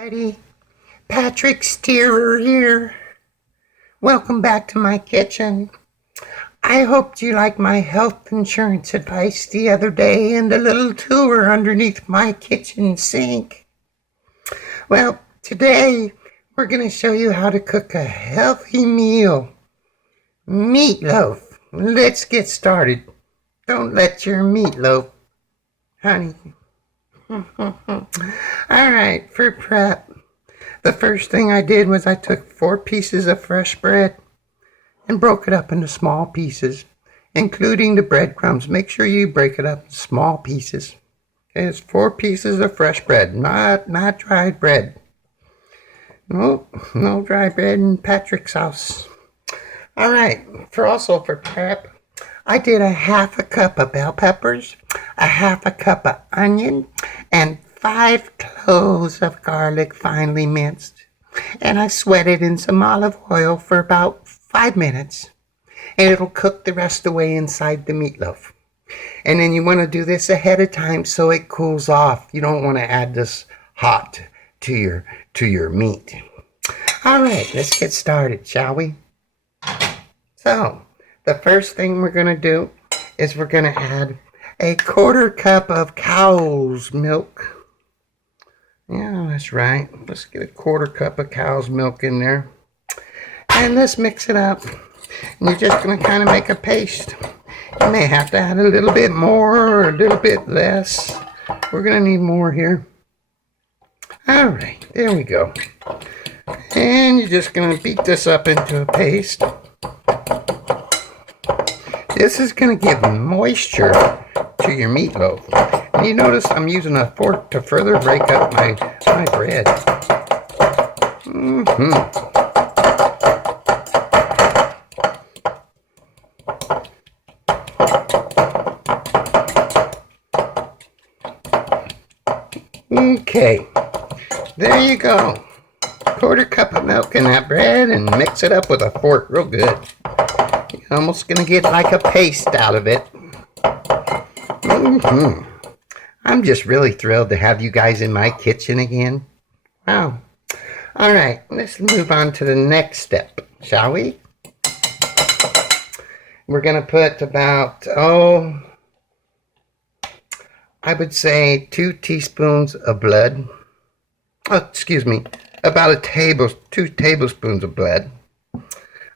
Alrighty, Patrick Steerer here. Welcome back to my kitchen. I hoped you liked my health insurance advice the other day and a little tour underneath my kitchen sink. Well, today we're going to show you how to cook a healthy meal. Meatloaf. Let's get started. Don't let your meatloaf, honey. Alright, for prep, the first thing I did was I took 4 pieces of fresh bread and broke it up into small pieces, including the breadcrumbs. Make sure you break it up in small pieces. Okay, it's 4 pieces of fresh bread, not dried bread. Nope, no dry bread in Patrick's house. Alright, for prep, I did a half a cup of bell peppers, a half a cup of onion, and 5 cloves of garlic finely minced. And I sweated in some olive oil for about 5 minutes. And it'll cook the rest away inside the meatloaf. And then you want to do this ahead of time so it cools off. You don't want to add this hot to your meat. All right, let's get started, shall we? So, the first thing we're going to do is we're going to add a 1/4 cup of cow's milk. Yeah, that's right. Let's get a 1/4 cup of cow's milk in there. And let's mix it up. And you're just going to kind of make a paste. You may have to add a little bit more or a little bit less. We're going to need more here. All right, there we go. And you're just going to beat this up into a paste. This is going to give moisture to your meatloaf. And you notice I'm using a fork to further break up my bread. Okay, there you go. 1/4 cup of milk in that bread and mix it up with a fork real good. You're almost going to get like a paste out of it. I'm just really thrilled to have you guys in my kitchen again. Wow. All right, let's move on to the next step, shall we? We're going to put about, I would say 2 teaspoons of blood. Oh, excuse me, about 2 tablespoons of blood.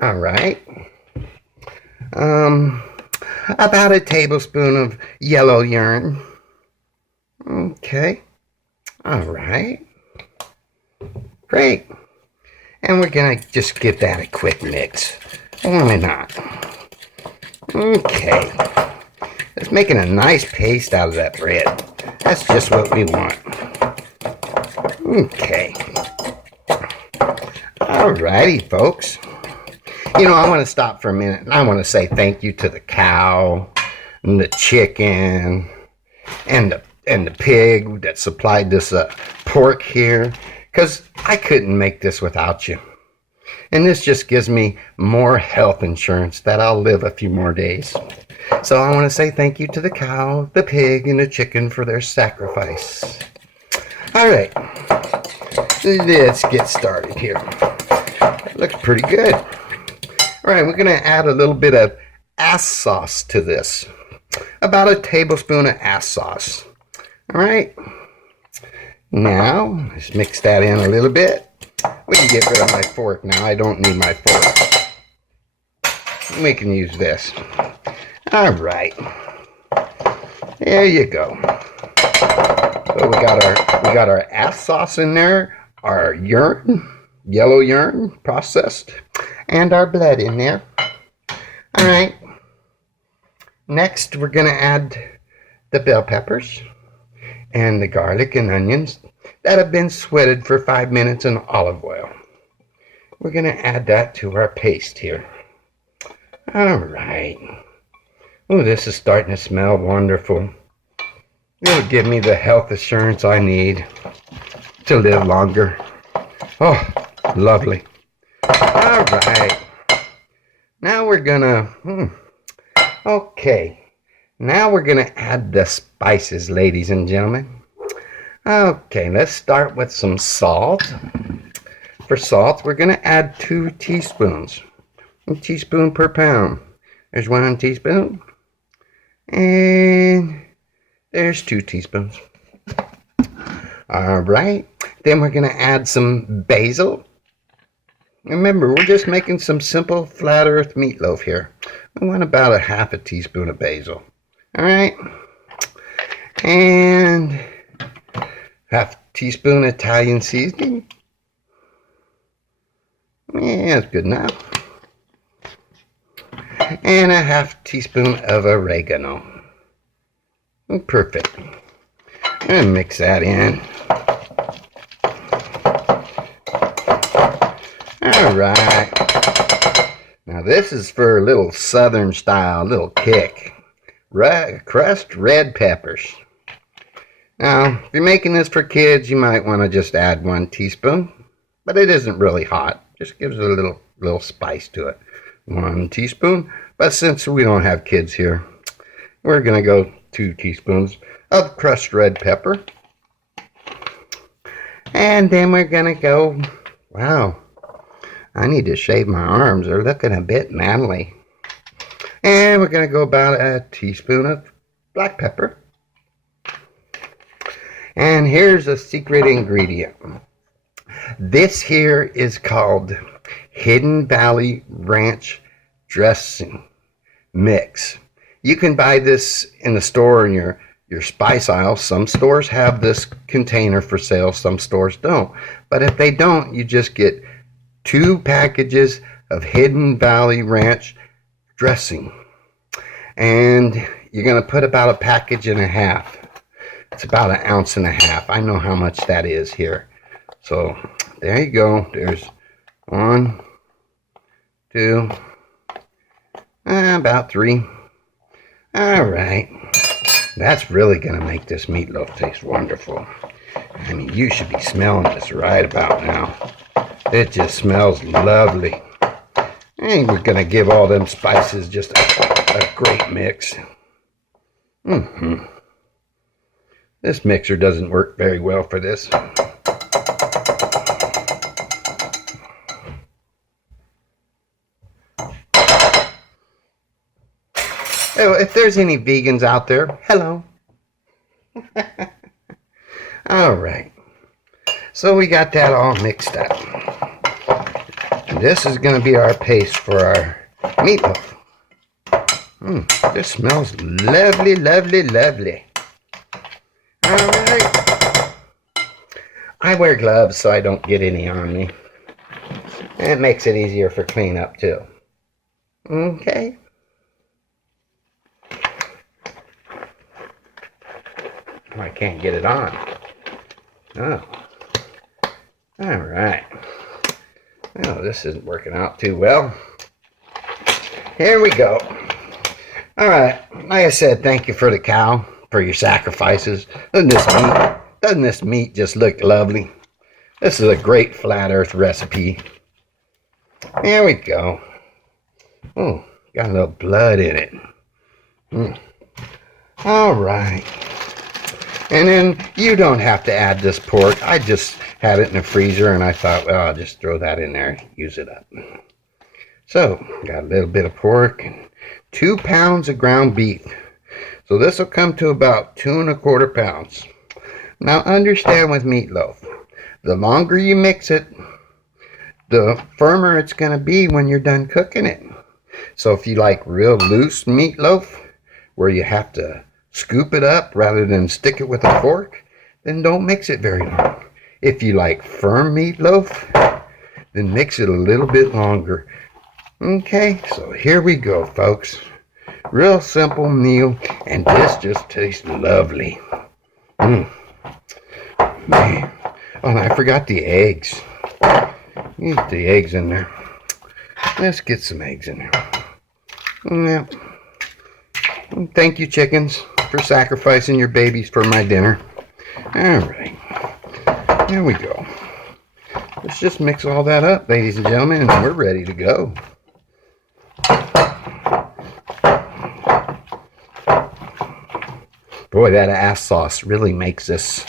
All right. About a tablespoon of yellow urine. Okay. All right. Great. And we're going to just give that a quick mix. Why not? Okay. It's making a nice paste out of that bread. That's just what we want. Okay. All righty, folks. You know, I want to stop for a minute and I want to say thank you to the cow and the chicken and the pig that supplied this pork here, because I couldn't make this without you. And this just gives me more health insurance that I'll live a few more days. So I want to say thank you to the cow, the pig, and the chicken for their sacrifice. All right, let's get started here. That looks pretty good. All right, we're going to add a little bit of ass sauce to this. About a tablespoon of ass sauce. All right. Now, let's mix that in a little bit. We can get rid of my fork now. I don't need my fork. We can use this. All right. There you go. So we got our ass sauce in there, our urine, yellow urine, processed, and our blood in there. All right. Next, we're going to add the bell peppers and the garlic and onions that have been sweated for 5 minutes in olive oil. We're going to add that to our paste here. All right. Oh, this is starting to smell wonderful. It'll give me the health assurance I need to live longer. Oh, lovely. All right. Now we're gonna, okay. Now we're gonna add the spices, ladies and gentlemen. Okay, let's start with some salt. For salt, we're going to add 2 teaspoons. A teaspoon per pound. There's 1 teaspoon. And there's 2 teaspoons. All right. Then we're going to add some basil. Remember, we're just making some simple flat earth meatloaf here. I want about 1/2 teaspoon of basil. All right. And 1/2 teaspoon Italian seasoning. Yeah, that's good enough. And 1/2 teaspoon of oregano. Perfect. And mix that in. All right. Now this is for a little southern style, little kick. Crushed red peppers. Now, if you're making this for kids, you might want to just add 1 teaspoon, but it isn't really hot. Just gives it a little spice to it. 1 teaspoon, but since we don't have kids here, we're going to go 2 teaspoons of crushed red pepper. And then we're going to go, wow, I need to shave my arms. They're looking a bit manly. And we're going to go about 1 teaspoon of black pepper. And here's a secret ingredient. This here is called Hidden Valley Ranch Dressing Mix. You can buy this in the store in your spice aisle. Some stores have this container for sale, some stores don't. But if they don't, you just get 2 packages of Hidden Valley Ranch dressing. And you're going to put about 1.5 packages. It's about 1.5 ounces. I know how much that is here. So there you go. There's 1, 2, about 3. All right. That's really going to make this meatloaf taste wonderful. I mean, you should be smelling this right about now. It just smells lovely. And we're going to give all them spices just a great mix. This mixer doesn't work very well for this. Oh, if there's any vegans out there, hello. All right. So we got that all mixed up. And this is going to be our paste for our meatloaf. This smells lovely, lovely, lovely. All right. I wear gloves so I don't get any on me. And it makes it easier for cleanup too. Okay. I can't get it on. Oh. All right. Oh, this isn't working out too well. Here we go. All right. Like I said, thank you for the cow, for your sacrifices. Doesn't this meat just look lovely? This is a great flat earth recipe. There we go. Oh, got a little blood in it. All right. And then you don't have to add this pork. I just had it in the freezer and I thought, well, I'll just throw that in there and use it up. So, got a little bit of pork and 2 pounds of ground beef. So this will come to about 2 1/4 pounds. Now understand with meatloaf, the longer you mix it, the firmer it's going to be when you're done cooking it. So if you like real loose meatloaf, where you have to scoop it up rather than stick it with a fork, then don't mix it very long. If you like firm meatloaf, then mix it a little bit longer. Okay, so here we go, folks. Real simple meal, and this just tastes lovely. Man. Oh, and I forgot the eggs. Get the eggs in there. Let's get some eggs in there. Yeah. Thank you, chickens, for sacrificing your babies for my dinner. All right. There we go. Let's just mix all that up, ladies and gentlemen, and we're ready to go. Boy, that ass sauce really makes this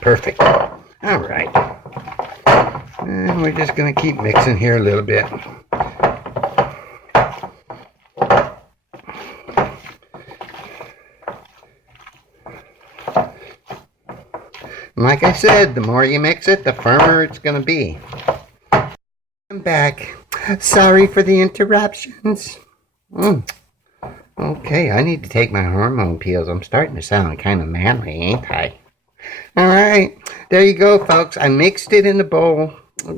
Perfect. All right. And we're just going to keep mixing here a little bit. Like I said, the more you mix it, the firmer it's going to be. I'm back. Sorry for the interruptions. Okay, I need to take my hormone pills. I'm starting to sound kind of manly, ain't I? All right, there you go, folks. I mixed it in the bowl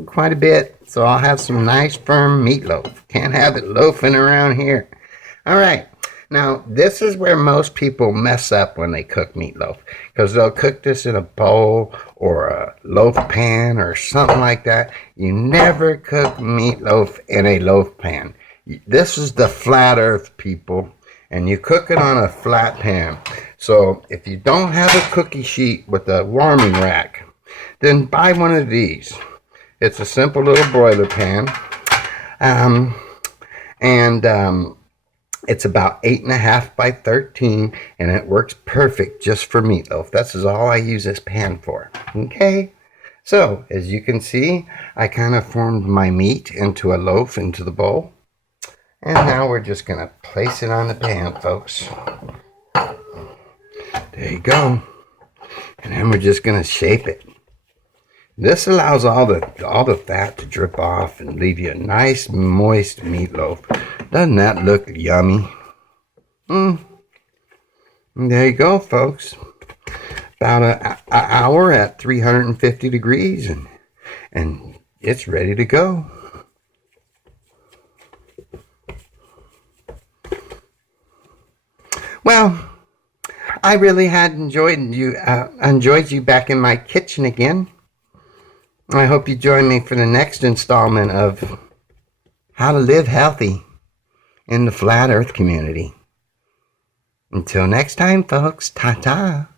quite a bit, so I'll have some nice firm meatloaf. Can't have it loafing around here. All right. Now, this is where most people mess up when they cook meatloaf, because they'll cook this in a bowl or a loaf pan or something like that. You never cook meatloaf in a loaf pan. This is the flat earth, people, and you cook it on a flat pan. So if you don't have a cookie sheet with a warming rack, then buy one of these. It's a simple little broiler pan, it's about 8.5 by 13, and it works perfect just for meatloaf. This is all I use this pan for. Okay? So, as you can see, I kind of formed my meat into a loaf into the bowl. And now we're just going to place it on the pan, folks. There you go. And then we're just going to shape it. This allows all the fat to drip off and leave you a nice moist meatloaf. Doesn't that look yummy? There you go, folks. About an hour at 350 degrees, and it's ready to go. Well, I really had enjoyed you back in my kitchen again. I hope you join me for the next installment of How to Live Healthy in the Flat Earth Community. Until next time, folks, ta-ta.